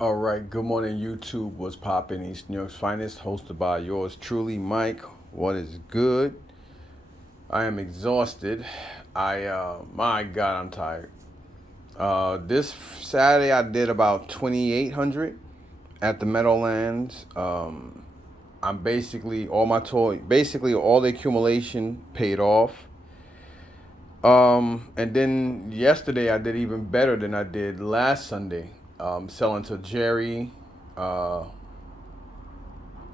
All right, good morning, YouTube. What's poppin'? East New York's finest, hosted by yours truly, Mike. What is good? I am exhausted. My God, I'm tired. This Saturday I did about 2,800 at the Meadowlands. I'm basically basically all the accumulation paid off. And then yesterday I did even better than I did last Sunday. Selling to Jerry, uh,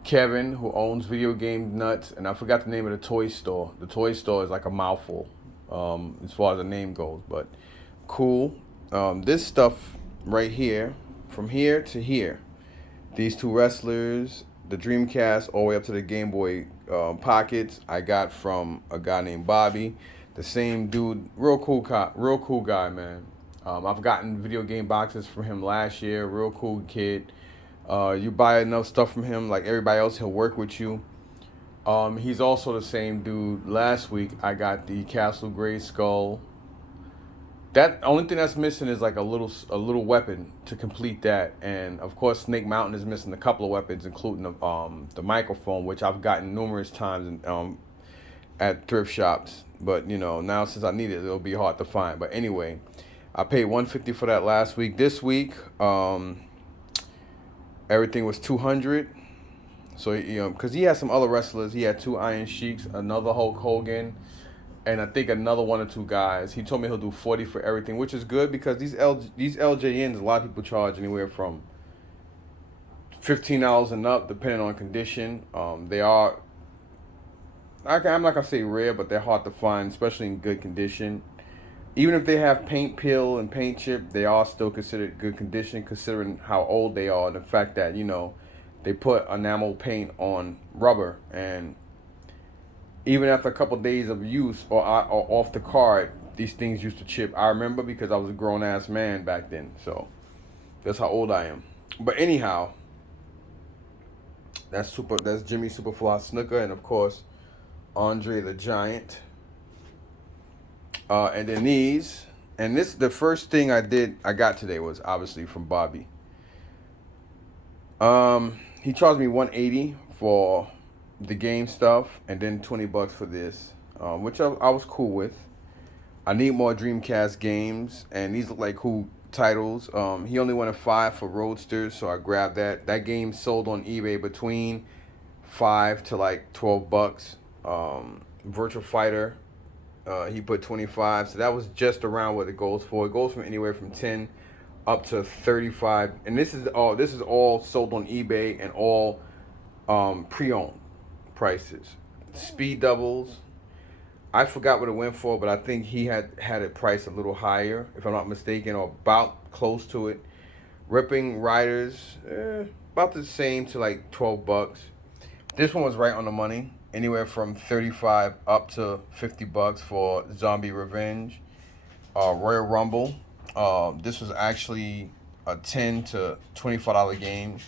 Kevin, who owns Video Game Nuts, and I forgot the name of the toy store. The toy store is like a mouthful, as far as the name goes, but cool. This stuff right here, from here to here, these two wrestlers, the Dreamcast, all the way up to the Game Boy Pockets, I got from a guy named Bobby. The same dude, real cool guy, man. I've gotten video game boxes from him last year. Real cool kid. You buy enough stuff from him, like everybody else, he'll work with you. He's also the same dude. Last week, I got the Castle Grayskull. That only thing that's missing is like a little weapon to complete that, and of course Snake Mountain is missing a couple of weapons, including the microphone, which I've gotten numerous times at thrift shops. But now since I need it, it'll be hard to find. But anyway, I paid 150 for that last week. This week, everything was 200. So because he had some other wrestlers, he had two Iron Sheiks, another Hulk Hogan, and I think another one or two guys. He told me he'll do 40 for everything, which is good because these LJNs, a lot of people charge anywhere from $15 and up, depending on condition. They are, I'm not gonna say rare, but they're hard to find, especially in good condition. Even if they have paint peel and paint chip, they are still considered good condition, considering how old they are and the fact that they put enamel paint on rubber, and even after a couple of days of use or off the card, these things used to chip. I remember because I was a grown ass man back then, so that's how old I am. But anyhow, That's Jimmy Superfly Snooker, and of course Andre the Giant. And then the first thing I got today was obviously from Bobby. He charged me 180 for the game stuff, and then $20 for this, which I was cool with. I need more Dreamcast games, and these look like cool titles. He only wanted 5 for Roadsters, so I grabbed that. That game sold on eBay between $5 to like $12. Virtual Fighter, he put 25, so that was just around what it goes for. It goes from anywhere from 10 up to 35, and this is all sold on eBay and all pre-owned prices. Speed doubles, I forgot what it went for, but I think he had it priced a little higher, if I'm not mistaken, or about close to it. Ripping Riders, about the same to like $12. This one was right on the money, anywhere from 35 up to $50 for Zombie Revenge. Royal Rumble, this was actually a $10 to $25 game.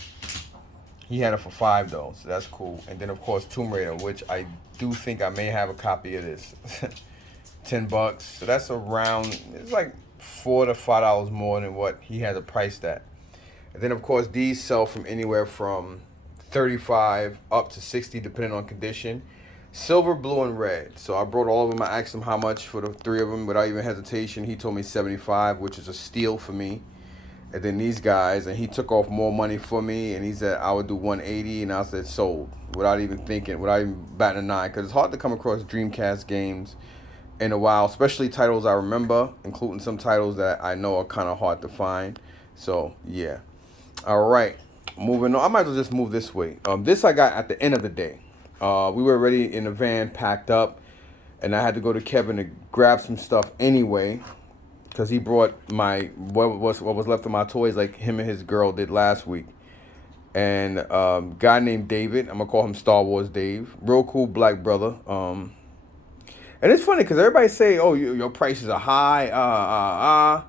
He had it for $5 though, so that's cool. And then of course Tomb Raider, which I do think I may have a copy of this. $10. So that's around, it's like $4 to $5 more than what he had it priced at. And then of course these sell from anywhere from 35 up to 60 depending on condition. Silver, blue, and red. So I brought all of them. I asked him how much for the 3 of them without even hesitation. He told me 75, which is a steal for me. And then these guys, and he took off more money for me, and he said I would do 180, and I said sold without even thinking, without even batting an eye, because it's hard to come across Dreamcast games in a while, especially titles I remember, including some titles that I know are kind of hard to find. So yeah, all right, moving on. I might as well just move this way. This I got at the end of the day. We were already in the van, packed up, and I had to go to Kevin to grab some stuff anyway, because he brought what was left of my toys, like him and his girl did last week. And guy named David, I'm gonna call him Star Wars Dave, real cool black brother. And it's funny because everybody say, "Oh, your prices are high,"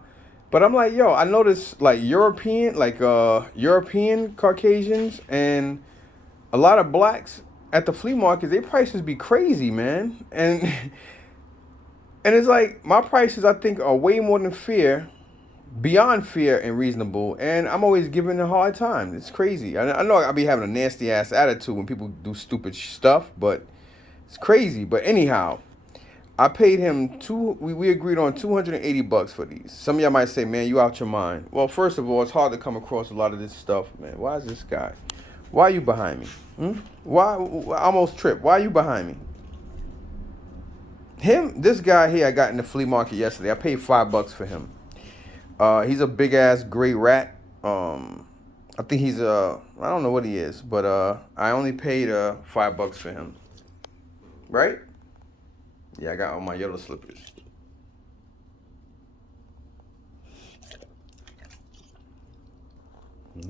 but I'm like, yo, I noticed like European Caucasians and a lot of blacks at the flea market, their prices be crazy, man. And it's like my prices, I think, are way more than fair beyond fair and reasonable, and I'm always giving a hard time. It's crazy. I know I be having a nasty ass attitude when people do stupid stuff, but it's crazy. But anyhow, I paid him we agreed on $280 for these. Some of y'all might say, man, you out your mind. Well, first of all, it's hard to come across a lot of this stuff, man. Why is this guy? Why are you behind me? Why? I almost tripped. Why are you behind me? This guy here, I got in the flea market yesterday. I paid $5 for him. He's a big ass gray rat. I think he's I don't know what he is, but I only paid $5 for him. Right? Yeah, I got on my yellow slippers.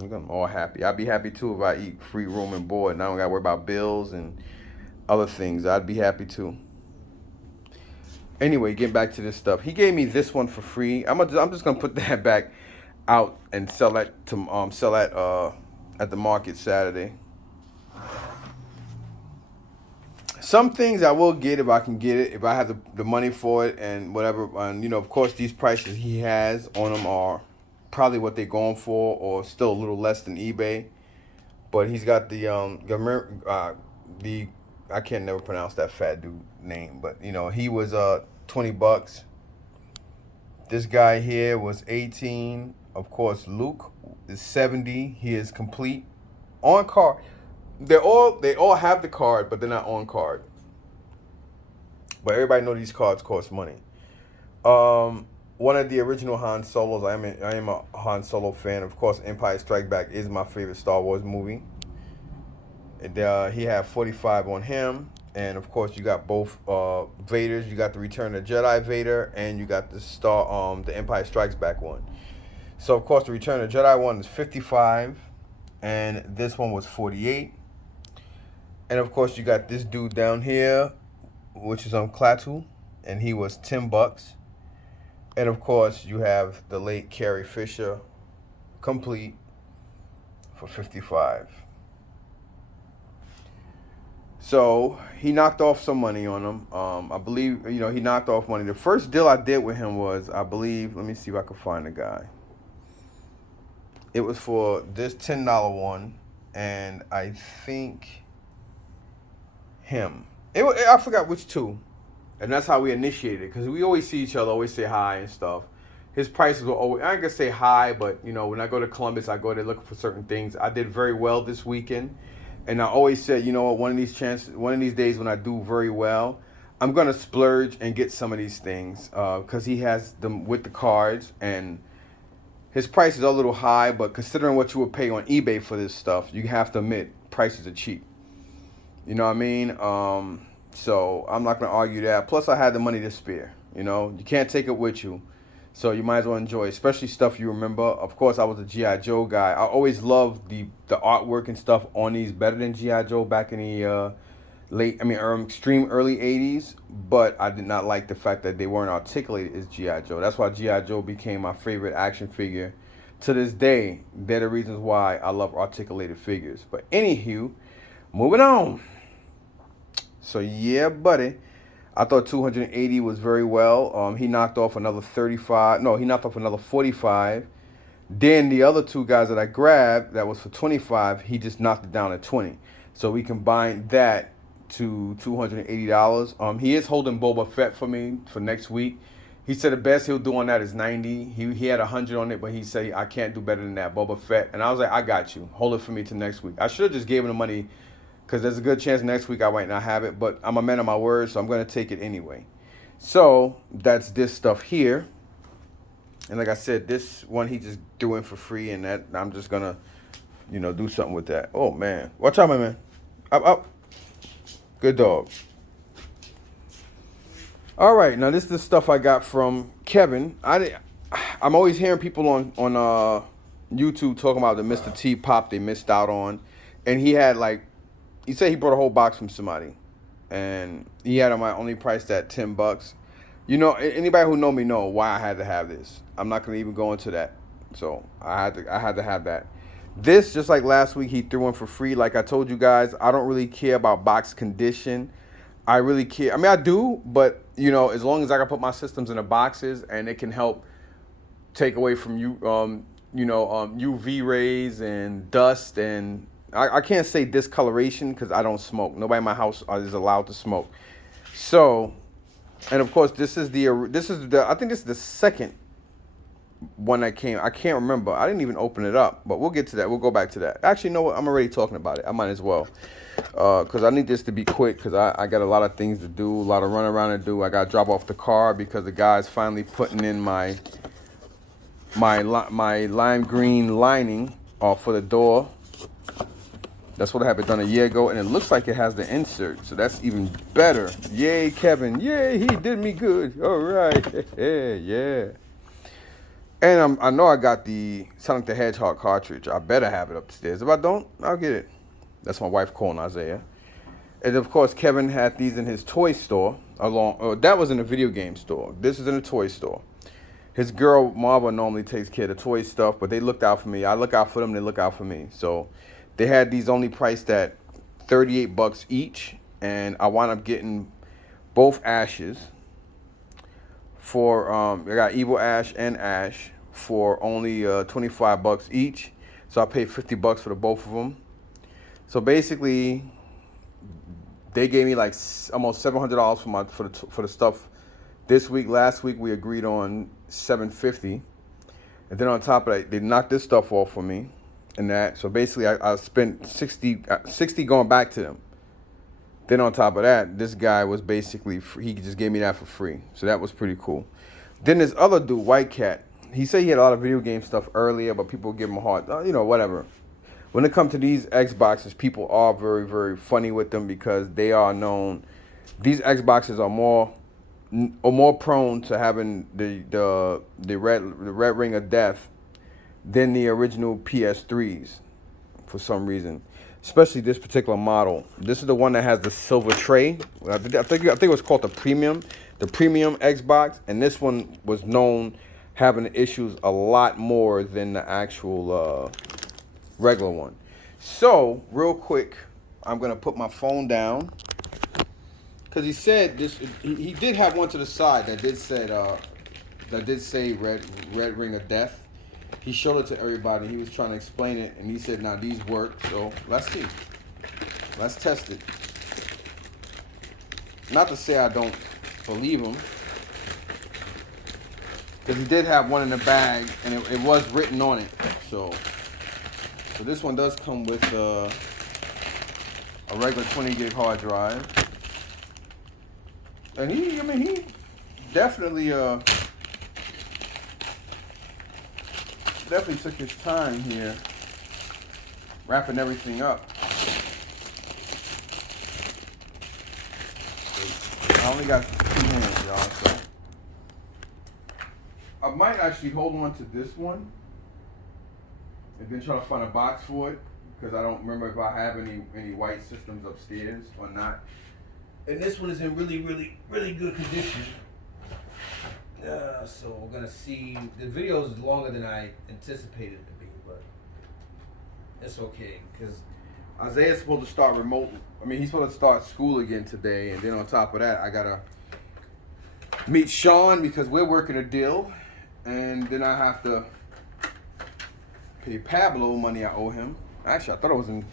I'm all happy. I'd be happy too if I eat free room and board and I don't gotta worry about bills and other things. I'd be happy too. Anyway, getting back to this stuff. He gave me this one for free. I'm just gonna put that back out and sell that at the market Saturday. Some things I will get if I can get it, if I have the money for it and whatever. And of course, these prices he has on them are probably what they're going for, or still a little less than eBay. But he's got the I can't never pronounce that fat dude name, but he was $20. This guy here was 18. Of course, Luke is 70. He is complete on card. They all have the card, but they're not on card. But everybody know these cards cost money. One of the original Han Solos. I am a Han Solo fan. Of course, Empire Strikes Back is my favorite Star Wars movie. And, he had 45 on him, and of course you got both Vaders. You got the Return of the Jedi Vader, and you got the Empire Strikes Back one. So of course the Return of the Jedi one is 55, and this one was 48. And of course you got this dude down here, which is on Klaatu, and he was $10. And of course you have the late Carrie Fisher, complete, for 55. So he knocked off some money on him. I believe, he knocked off money. The first deal I did with him was, I believe, let me see if I can find the guy. It was for this $10 one, and I think him. I forgot which two. And that's how we initiated, because we always see each other, always say hi and stuff. His prices were always, I ain't gonna say hi, but when I go to Columbus, I go there looking for certain things. I did very well this weekend. And I always said, what, one of these days when I do very well, I'm going to splurge and get some of these things because he has them with the cards. And his prices are a little high, but considering what you would pay on eBay for this stuff, you have to admit prices are cheap. You know what I mean? So I'm not going to argue that. Plus, I had the money to spare. You can't take it with you. So you might as well enjoy, especially stuff you remember. Of course, I was a G.I. Joe guy. I always loved the artwork and stuff on these better than G.I. Joe back in the extreme early 80s. But I did not like the fact that they weren't articulated as G.I. Joe. That's why G.I. Joe became my favorite action figure. To this day, they're the reasons why I love articulated figures. But anywho, moving on. So yeah, buddy. I thought 280 was very well. He knocked off another 35. No, he knocked off another 45. Then the other two guys that I grabbed, that was for 25, he just knocked it down at 20. So we combined that to $280. He is holding Boba Fett for me for next week. He said the best he'll do on that is 90. He had 100 on it, but he said, I can't do better than that, Boba Fett. And I was like, I got you. Hold it for me till next week. I should have just gave him the money, because there's a good chance next week I might not have it, but I'm a man of my word, so I'm going to take it anyway. So that's this stuff here. And like I said, this one he just threw in for free, and that I'm just going to, do something with that. Oh, man. Watch out, my man. Up. Good dog. All right, now this is the stuff I got from Kevin. I'm always hearing people on YouTube talking about the Mr. T pop they missed out on. And he had he said he brought a whole box from somebody, and he had them only priced at $10. Anybody who know me know why I had to have this. I'm not gonna even go into that. So I had to have that. This, just like last week, he threw in for free. Like I told you guys, I don't really care about box condition. I really care. I mean, I do, but as long as I can put my systems in the boxes and it can help take away from UV rays and dust, and I can't say discoloration because I don't smoke. Nobody in my house is allowed to smoke. So, and of course, this is the I think this is the second one that came. I can't remember. I didn't even open it up, but we'll get to that. We'll go back to that. Actually, you know what? I'm already talking about it. I might as well, because I need this to be quick because I got a lot of things to do, a lot of run around to do. I got to drop off the car because the guy's finally putting in my lime green lining for the door. That's what I had it done a year ago, and it looks like it has the insert, so that's even better. Yay, Kevin. Yay, he did me good. All right. Yeah. And I know I got the Sonic the Hedgehog cartridge. I better have it upstairs. If I don't, I'll get it. That's my wife calling Isaiah. And of course, Kevin had these in his toy store. That was in a video game store. This is in a toy store. His girl, Marva, normally takes care of the toy stuff, but they looked out for me. I look out for them, they look out for me. So they had these only priced at $38 each, and I wound up getting both Ashes for I got Evil Ash and Ash for only $25 each. So I paid $50 for the both of them. So basically, they gave me like almost $700 for the stuff this week. Last week we agreed on $750, and then on top of that, they knocked this stuff off for me. And that, so basically I spent 60 going back to them. Then on top of that, this guy was basically free. He just gave me that for free. So that was pretty cool. Then this other dude, White Cat, he said he had a lot of video game stuff earlier, but people give him a hard, whatever. When it comes to these Xboxes, people are very, very funny with them because they are known. These Xboxes are more prone to having the red ring of death than the original PS3s for some reason, especially this particular model. This is the one that has the silver tray. I think it was called the premium Xbox, and this one was known having issues a lot more than the actual regular one. So real quick, I'm gonna put my phone down because he said this. He did have one to the side that did say red ring of death. He showed it to everybody. He was trying to explain it, and he said, "Now these work." So let's see. Let's test it. Not to say I don't believe him, because he did have one in the bag, and it was written on it. So this one does come with a regular 20 gig hard drive, and he definitely took his time here wrapping everything up. I only got 2 hands, y'all, so I might actually hold on to this one and then try to find a box for it, because I don't remember if I have any white systems upstairs or not. And this one is in really, really, really good condition. So we're gonna see. The video is longer than I anticipated it to be, but it's okay because Isaiah's supposed to start he's supposed to start school again today, and then on top of that, I gotta meet Sean because we're working a deal, and then I have to pay Pablo money I owe him. Actually, I thought it was in.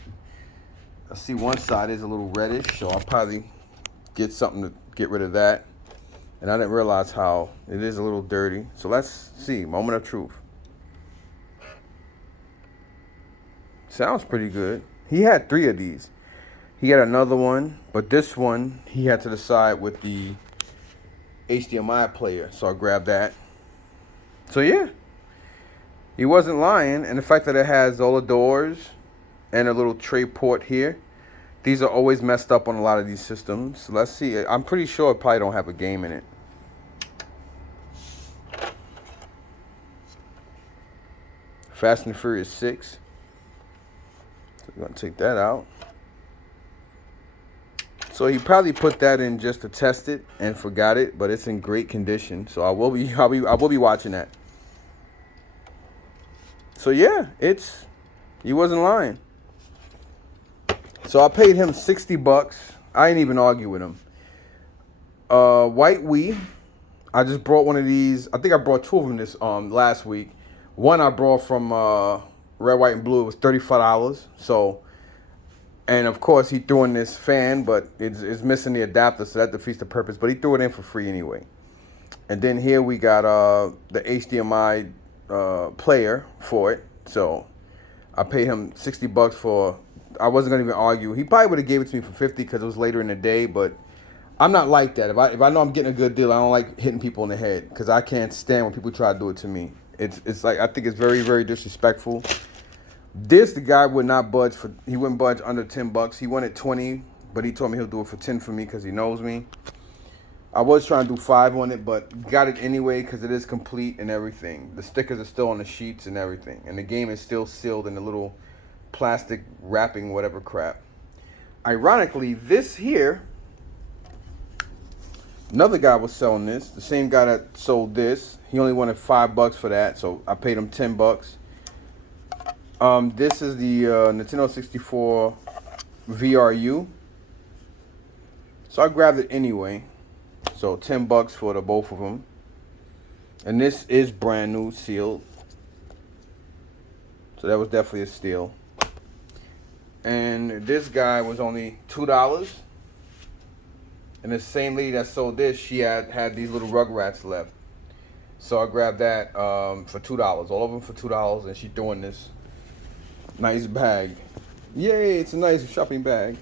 I see one side is a little reddish, so I'll probably get something to get rid of that. And I didn't realize how it is a little dirty. So let's see. Moment of truth. Sounds pretty good. He had 3 of these. He had another one, but this one he had to the side with the HDMI player. So I grabbed that. So yeah, he wasn't lying. And the fact that it has all the doors and a little tray port here. These are always messed up on a lot of these systems. So let's see. I'm pretty sure it probably don't have a game in it. Fast and Furious 6. So we're going to take that out. So he probably put that in just to test it and forgot it, but it's in great condition. So I will be watching that. So yeah, he wasn't lying. So I paid him $60. I didn't even argue with him. White Wii, I just brought one of these. I think I brought two of them this last week. One I brought from Red, White, and Blue. It was $35. So, and of course he threw in this fan, but it's missing the adapter, so that defeats the purpose. But he threw it in for free anyway. And then here we got the HDMI player for it. So I paid him $60 for. I wasn't gonna even argue. He probably would have gave it to me for $50 because it was later in the day. But I'm not like that. If I know I'm getting a good deal, I don't like hitting people in the head because I can't stand when people try to do it to me. It's like I think it's very, very disrespectful. The guy would not budge for. He wouldn't budge under $10. He wanted 20, but he told me he'll do it for 10 for me because he knows me. I was trying to do 5 on it, but got it anyway because it is complete and everything. The stickers are still on the sheets and everything, and the game is still sealed in the little plastic wrapping, whatever crap. Ironically, this here, another guy was selling this. The same guy that sold this, he only wanted $5 for that, so I paid him $10. This is the Nintendo 64 VRU, so I grabbed it anyway. So $10 for the both of them, and this is brand new, sealed. So that was definitely a steal. And this guy was only $2. And the same lady that sold this, she had these little Rugrats left. So I grabbed that for $2. All of them for $2, and she threw in this nice bag. Yay! It's a nice shopping bag.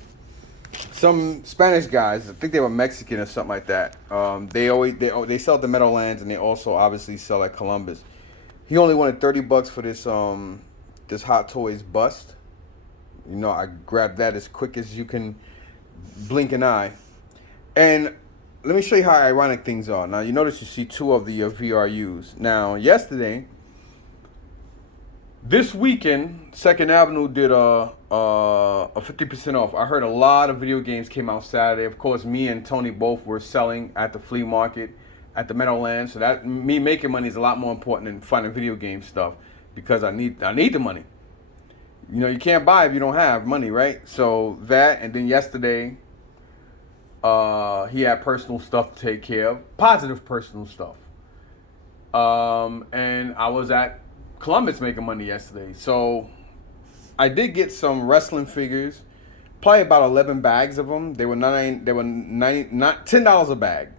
Some Spanish guys, I think they were Mexican or something like that. They sell at the Meadowlands, and they also obviously sell at Columbus. He only wanted $30 for this Hot Toys bust. You know, I grabbed that as quick as you can blink an eye. And let me show you how ironic things are. Now you notice you see 2 of the VRUs. Now this weekend, 2nd Avenue did a 50% off. I heard a lot of video games came out Saturday. Of course, me and Tony both were selling at the flea market at the Meadowlands. So that me making money is a lot more important than finding video game stuff because I need the money. You know, you can't buy if you don't have money, right? So that, and then yesterday, he had personal stuff to take care of, positive personal stuff. And I was at Columbus making money yesterday. So I did get some wrestling figures, probably about 11 bags of them. They were not $10 a bag.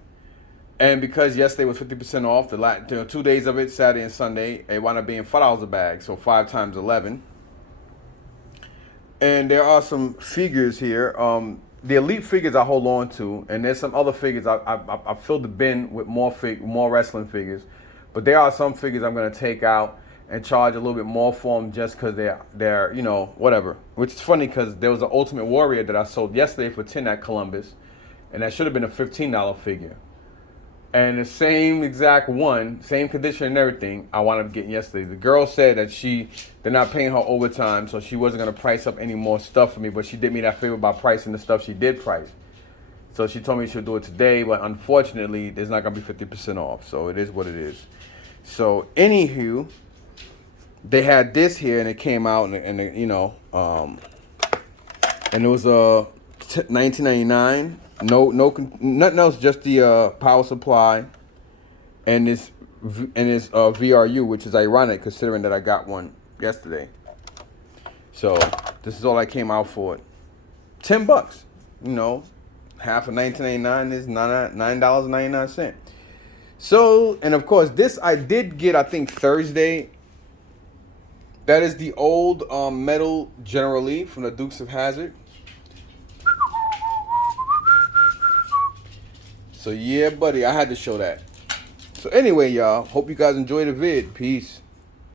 And because yesterday was 50% off, the 2 days of it, Saturday and Sunday, it wound up being $5 a bag. So 5 times 11. And there are some figures here. The Elite figures I hold on to, and there's some other figures. I filled the bin with more wrestling figures. But there are some figures I'm going to take out and charge a little bit more for them just because they're, you know, whatever. Which is funny because there was an Ultimate Warrior that I sold yesterday for $10 at Columbus, and that should have been a $15 figure. And the same exact one, same condition and everything, I wound up getting yesterday. The girl said that they're not paying her overtime, so she wasn't going to price up any more stuff for me, but she did me that favor by pricing the stuff she did price. So she told me she'll do it today, but unfortunately, there's not going to be 50% off, so it is what it is. So, anywho, they had this here, and it came out, and you know, and it was $19.99. Nothing else, just the power supply, and this VRU, which is ironic considering that I got one yesterday. So this is all I came out for. $10. You know, half of $19.99 is $9.99. So, and of course, this I did get, I think, Thursday. That is the old metal General Lee from the Dukes of Hazzard. So yeah, buddy, I had to show that. So anyway, y'all, hope you guys enjoyed the vid. Peace.